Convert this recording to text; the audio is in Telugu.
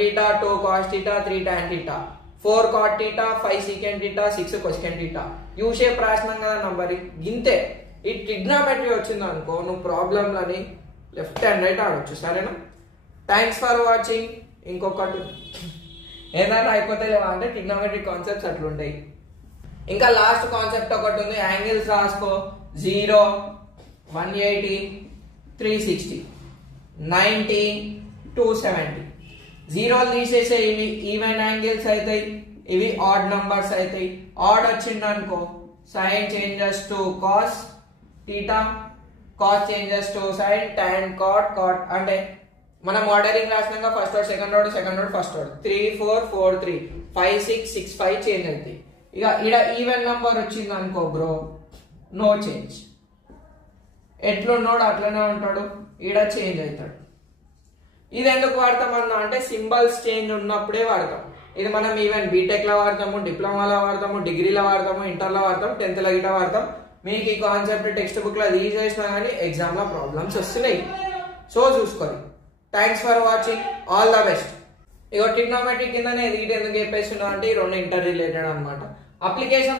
theta, 2 cos theta, 3 tan theta, 4 cot theta, 5 secant theta, 6 cosecant theta. U shape రాసినాం కదా నంబర్ గింతే. ఈ ట్రిగ్నోమెట్రీ వచ్చింది అనుకో నువ్వు ప్రాబ్లంలని లెఫ్ట్ అండ్ రైట్ ఆడొచ్చు. సరేనా? Thanks for watching. ఇంకొకటి ఏదైనా అయిపోతే లేవా అంటే ట్రిగ్నోమెట్రీ కాన్సెప్ట్స్ అట్లుంటాయి. ఇంకా లాస్ట్ కాన్సెప్ట్ ఒకటి ఉంది, యాంగిల్స్ రాసుకో. 0, 180, 360, 90, 270. 0 తీసేసే ఇవి ఈవెన్ యాంగిల్స్ అవుతాయి, ఇవి ఆడ్ నంబర్స్ అవుతాయి. ఆడ్ వచ్చింది అనుకో sine changes to cos theta, cos changes to sine, tan cot, cot అంటే మనం ఆర్డరింగ్ రాసినాక first order second order, second order first order, 3 4 4 3 5 6 6 5 change అవుతాయి. ఇక ఇక్కడ ఈవెన్ నంబర్ వచ్చింది అనుకో బ్రో నో చేంజ్, ఎట్లున్నాడు అట్లనే ఉంటాడు, ఈడ చేంజ్ అవుతాడు. ఇది ఎందుకు వాడతాం అన్నా అంటే సింబల్స్ చేంజ్ ఉన్నప్పుడే వాడతాం. ఇది మనం ఈవెన్ బీటెక్ లో వాడతాము, డిప్లొమాలో వాడతాము, డిగ్రీలో వాడతాము, ఇంటర్లో వాడతాం, 10th లో గిట్లా వాడతాం. మీకు ఈ కాన్సెప్ట్ టెక్స్ట్ బుక్ లో తీసేసినా కానీ ఎగ్జామ్ లో ప్రాబ్లమ్స్ వస్తున్నాయి. సో చూసుకోండి. Thanks for watching, all the best. ఇక ట్రిగ్నోమెట్రీ కిందనే ఇది ఎందుకు చెప్పేస్తున్నా అంటే ఈ రెండు ఇంటర్ రిలేటెడ్ అనమాట. అప్లికేషన్